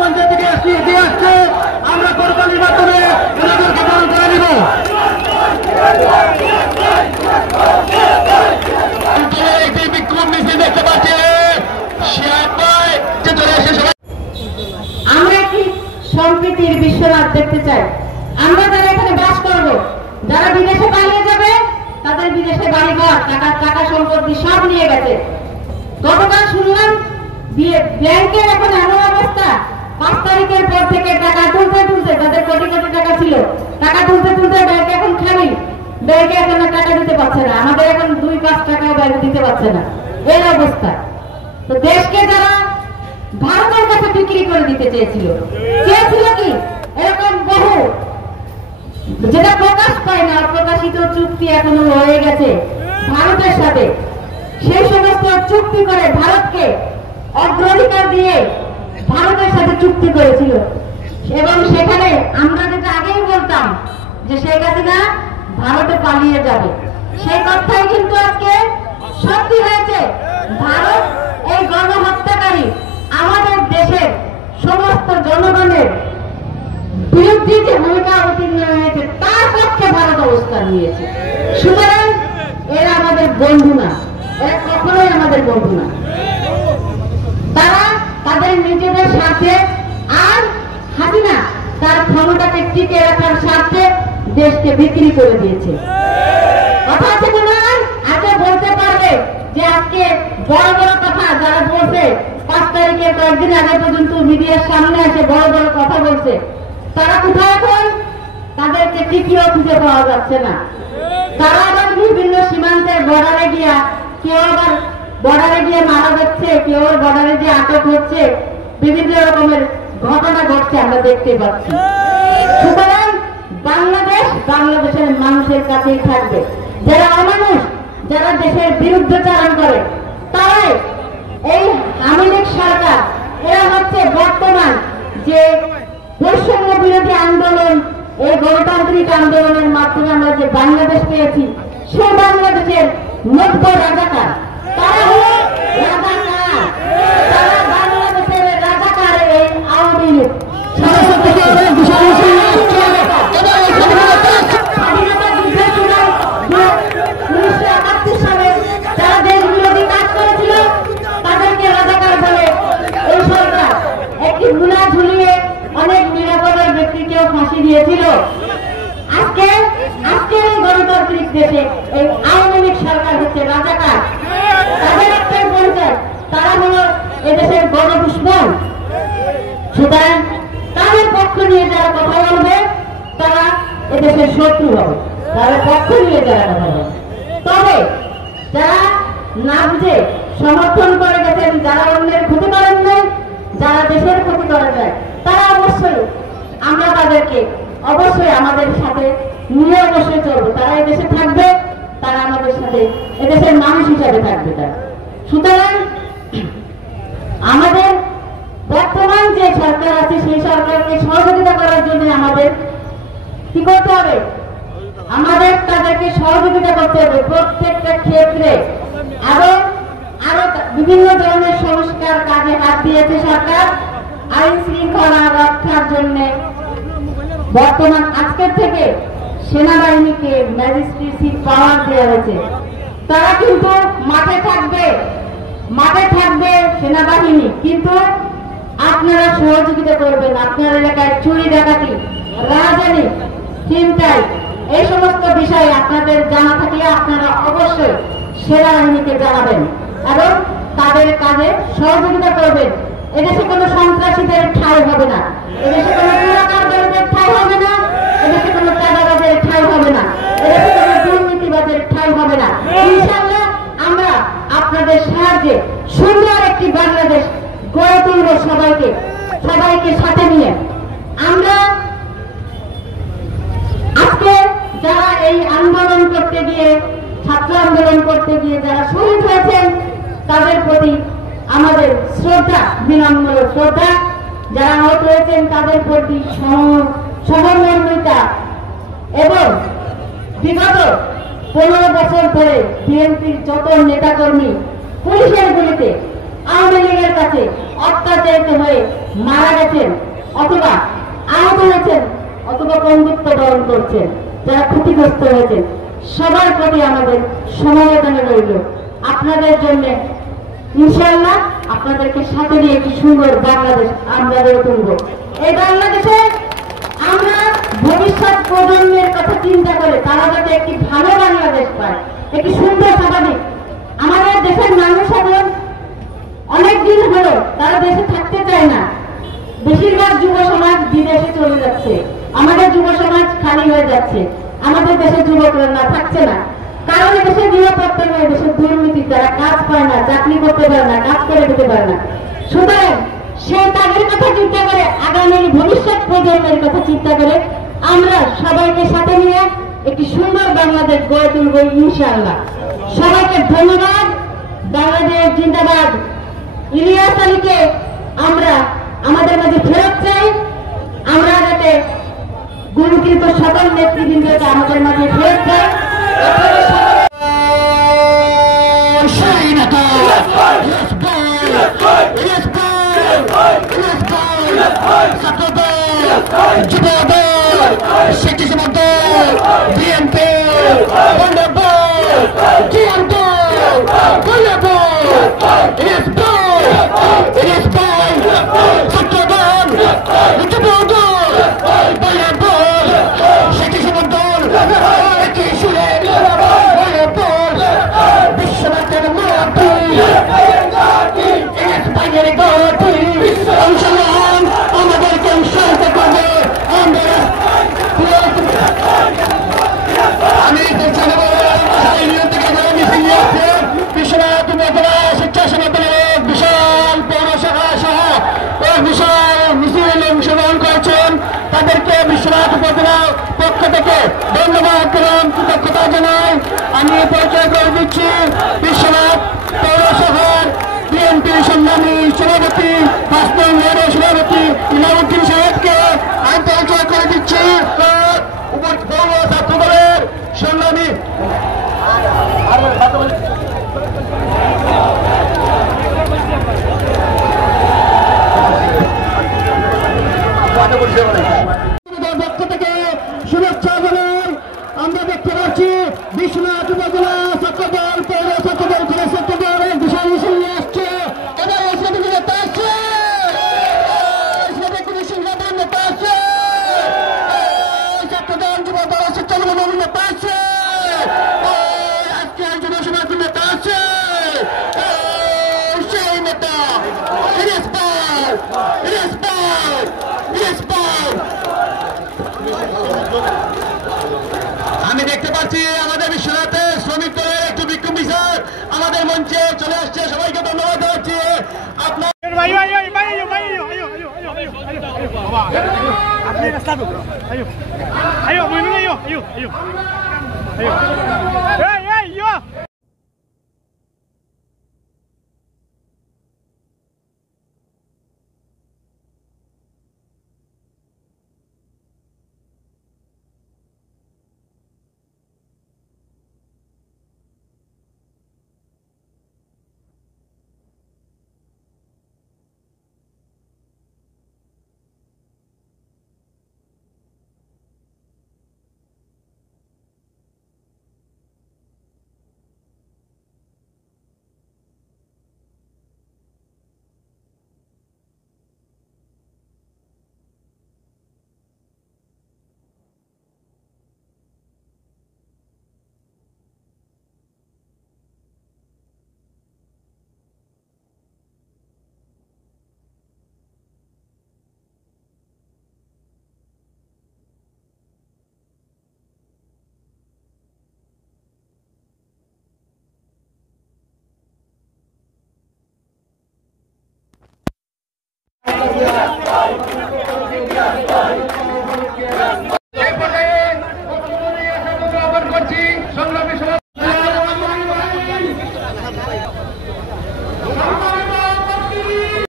মঞ্চের দিকে এগিয়ে আসছে, আমরা করতালির মাধ্যমে ওনাদেরকে বরণ করে নিব। একটি বিক্ষোভ মিছিল দেখতে পাচ্ছি, আমরা একটি সম্প্রীতির বিশ্বনাথ দেখতে চাই। আমরা যারা এখানে বাস করব, যারা বিদেশে পালিয়ে যাবে, তাদের বিদেশে বাড়িঘর, টাকা সম্পত্তি সব নিয়ে গেছে। গতকাল শুনলাম ব্যাংকের এখন এমন অবস্থা, 5 তারিখের পর থেকে টাকা তুলতে তাদের কোটি কোটি টাকা ছিল, টাকা তুলতে ব্যাংক এখন খালি, ব্যাংকে এখন টাকা দিতে পারছে না। আমাদের এখন 2-5 টাকাও ব্যাংক দিতে পারছে না, এর অবস্থা। তো দেশকে যারা ভারতের কাছে বিক্রি করে দিতে চেয়েছিল কি এরকম বহু, যেটা প্রকাশ পায় না, অপ্রকাশিত চুক্তি এখনো হয়ে গেছে ভারতের সাথে। সেই সমস্ত চুক্তি করে ভারতকে অগ্রাধিকার দিয়ে ভারতের সাথে চুক্তি করেছিল, এবং সেখানে আমরা যেটা আগেই বলতাম যে শেখ হাসিনা ভারতে পালিয়ে যাবে, সেই কথাই কিন্তু আজকে সত্যি হয়েছে। ভারত এই গণহত্যাকারী আমাদের দেশের সমস্ত জনগণের বিরুদ্ধে যে ভূমিকা অবতীর্ণ হয়েছে, তার পক্ষে ভারত অবস্থান নিয়েছে। সুতরাং এরা আমাদের বন্ধু না, এরা কখনোই আমাদের বন্ধু না। তারা তাদের নিজেদের স্বার্থে, আর হাসিনা তার ক্ষমতাকে টিকে রাখার স্বার্থে দেশকে বিক্রি করে দিয়েছে। কথা আছে কিনা আজকে বলতে পারবে যে আজকে বড় বড় কথা যারা বলছে, 5 তারিখের কয়েকদিন আগে পর্যন্ত মিডিয়ার সামনে এসে বড় বড় কথা বলছে, তারা কোথায় এখন? তাদেরকে টিকিও খুঁজে পাওয়া যাচ্ছে না। তারা আবার বিভিন্ন সীমান্তের বর্ডারে গিয়া, কেউ আবার বর্ডারে গিয়ে মারা যাচ্ছে, কেউ বর্ডারে গিয়ে আটক হচ্ছে, বিভিন্ন রকমের ঘটনা ঘটছে, আমরা দেখতে পাচ্ছি। সুতরাং বাংলাদেশের মানুষের কাছেই থাকবে। যারা অমানুষ, যারা দেশের বিরুদ্ধচারণ করে, তারাই এই আওয়ামী লীগ সরকার, এরা হচ্ছে বর্তমান যে বৈষম্য বিরোধী আন্দোলন, এই গণতান্ত্রিক আন্দোলনের মাধ্যমে আমরা যে বাংলাদেশ পেয়েছি, সেই বাংলাদেশের নব্য রাজাকার। তারা হল রাজাকার, তারা বাংলাদেশের রাজাকার এই আওয়ামী লীগ। স্বাধীনতা যুদ্ধের সময় 1971 সালে যারা দেশ বিরোধী কাজ করেছিল, তাদেরকে রাজাকার বলে এই সরকার একটি গুণা ঝুলিয়ে অনেক নিরাপদের ব্যক্তিকেও ফাঁসি দিয়েছিল। আজকের এই গণতান্ত্রিক দেশে এই আওয়ামী লীগ সরকার হচ্ছে রাজাকার। তাদের একটাই পরিচয়, তারা হল এদেশের গণদুশ্মন। সুতরাং তাদের পক্ষ নিয়ে যারা কথা বলবে, তারা এদেশের শত্রু হবে, তাদের পক্ষ নিয়ে যারা কথা বলবে। তবে যারা না বুঝে সমর্থন করে গেছেন, যারা অন্যের ক্ষতি করেন নাই, যারা দেশের ক্ষতি করা যায়, তারা অবশ্যই, আমরা তাদেরকে অবশ্যই আমাদের সাথে নিয়ে অবশ্যই চলবো। তারা এদেশে থাকবে, তারা আমাদের সাথে এদেশের মানুষ হিসাবে থাকবে তারা। সুতরাং আমাদের বর্তমান যে সরকার আছে, সেই সরকারকে সহযোগিতা করার জন্য আমাদের কি করতে হবে? আমাদের তাদেরকে সহযোগিতা করতে হবে প্রত্যেকটা ক্ষেত্রে। এবং আরো বিভিন্ন ধরনের সংস্কার কাজে হাত দিয়েছে সরকার। আইন শৃঙ্খলা রক্ষার জন্য বর্তমান আজকের থেকে সেনাবাহিনীকে ম্যাজিস্ট্রেসি পাওয়ার দেওয়া হয়েছে। তারা কিন্তু মাঠে থাকবে সেনাবাহিনী, কিন্তু আপনারা সহযোগিতা করবেন। আপনার এলাকায় চুরি ডাকাতি, রাজধানী, ছিনতাই, এই সমস্ত বিষয়ে আপনাদের জানা থাকলে আপনারা অবশ্যই সেনাবাহিনীকে জানাবেন এবং তাদের কাজে সহযোগিতা করবেন। এদেশে কোনো সন্ত্রাসীদের ঠাঁই হবে না, এদেশে কোনো চোরাকারবারীদের ঠাঁই হবে না, এদেশে কোনো চাঁদাবাজের ঠাঁই হবে না, এদেশে কোনো দুর্নীতিবাজের ঠাঁই হবে না। ইনশাআল্লাহ আমরা আপনাদের সাহায্যে সুন্দর একটি বাংলাদেশ গড়ে তুলব। সবাইকে সাথে নিয়ে আমরা আজকে যারা এই আন্দোলন করতে গিয়ে, ছাত্র আন্দোলন করতে গিয়ে যারা শহীদ হয়েছেন, তাদের প্রতি আমাদের শ্রদ্ধা, বিনম্র শ্রদ্ধা। যারা আহত হয়েছেন তাদের প্রতি সহমর্মিতা। এবং বিগত 15 বছর ধরে বিএনপির যত নেতাকর্মী পুলিশের গুলিতে আওয়ামী লীগের কাছে অত্যাচারিত হয়ে মারা গেছেন অথবা আহত হয়েছেন অথবা বন্ধুত্ব বরণ করছেন, যারা ক্ষতিগ্রস্ত হয়েছেন, সবার প্রতি আমাদের সমবেদনা রইল। আপনাদের জন্য ইনশাআল্লাহ আপনাদেরকে সাথে নিয়ে একটি সুন্দর বাংলাদেশ আমরা গড়ে তুলব। এই বাংলাদেশে আমরা ভবিষ্যৎ প্রজন্মের কথা চিন্তা করে তারা যাতে একটি ভালো বাংলাদেশ পায়, একটি সুন্দর স্বাভাবিক। আমাদের দেশের মানুষ এখন অনেকদিন হলো তারা দেশে থাকতে চায় না। বেশিরভাগ যুব সমাজ বিদেশে চলে যাচ্ছে, আমাদের যুব সমাজ খালি হয়ে যাচ্ছে, আমাদের দেশের যুবকরা না থাকছে না। কারণ দেশের নিরাপত্তা নয়, দেশের দুর্নীতি, তারা কাজ পায় না, চাকরি করতে পারে না, কাজ করে দিতে পারে না। সুতরাং সেই তাদের কথা চিন্তা করে, আগামী ভবিষ্যৎ প্রজন্মের কথা চিন্তা করে আমরা সবাইকে সাথে নিয়ে একটি সুন্দর বাংলাদেশ গড়ে তুলব ইনশাআল্লাহ। সবাইকে ধন্যবাদ। বাংলাদেশ জিন্দাবাদ। ইলিয়াস আলীকে আমরা আমাদের মাঝে ফেরত চাই। আমরা যাতে গুরুকৃত সকল নেতৃবৃন্দকে আমাদের মাঝে ফেরত চাই। তাদেরকে বিশ্বনাথ উপজেলার পক্ষ থেকে ধন্যবাদ এবং কৃতজ্ঞতা জানাই। আমি পরিচয় করে দিচ্ছি বিশ্বনাথ পৌরসভার বিএনপির সংগ্রামী সভাপতি, 5 নং ওয়ার্ডের সভাপতি ইমামউদ্দিন সাহেবকে আমি পরিচয় করে দিচ্ছি। পৌর ছাত্র দলের সংগ্রামী পক্ষ থেকে শুভেচ্ছা জানাই। আমরা দেখতে পাচ্ছি বিশ্বনাথ উপজেলা ছাত্রদল, পৌর ছাত্রদল, জেলা ছাত্রদল বিশাল মিছিল নিয়ে আসছে। এবার ইসলামিক নেতা আসছে, ইসলামিক কমিশন নেতা আসছে, ছাত্রদল যুবদল স্বেচ্ছাসেবক নেতা আসছে, আজকে যুব সমাজ নেতা আসছে, সেই নেতা আমি দেখতে পাচ্ছি আমাদের বিশ্বনাথে শ্রমিক দলের একটু বিক্ষোভ মিছিল আমাদের মঞ্চে চলে আসছে। সবাইকে ধন্যবাদ জানাচ্ছি। আপনার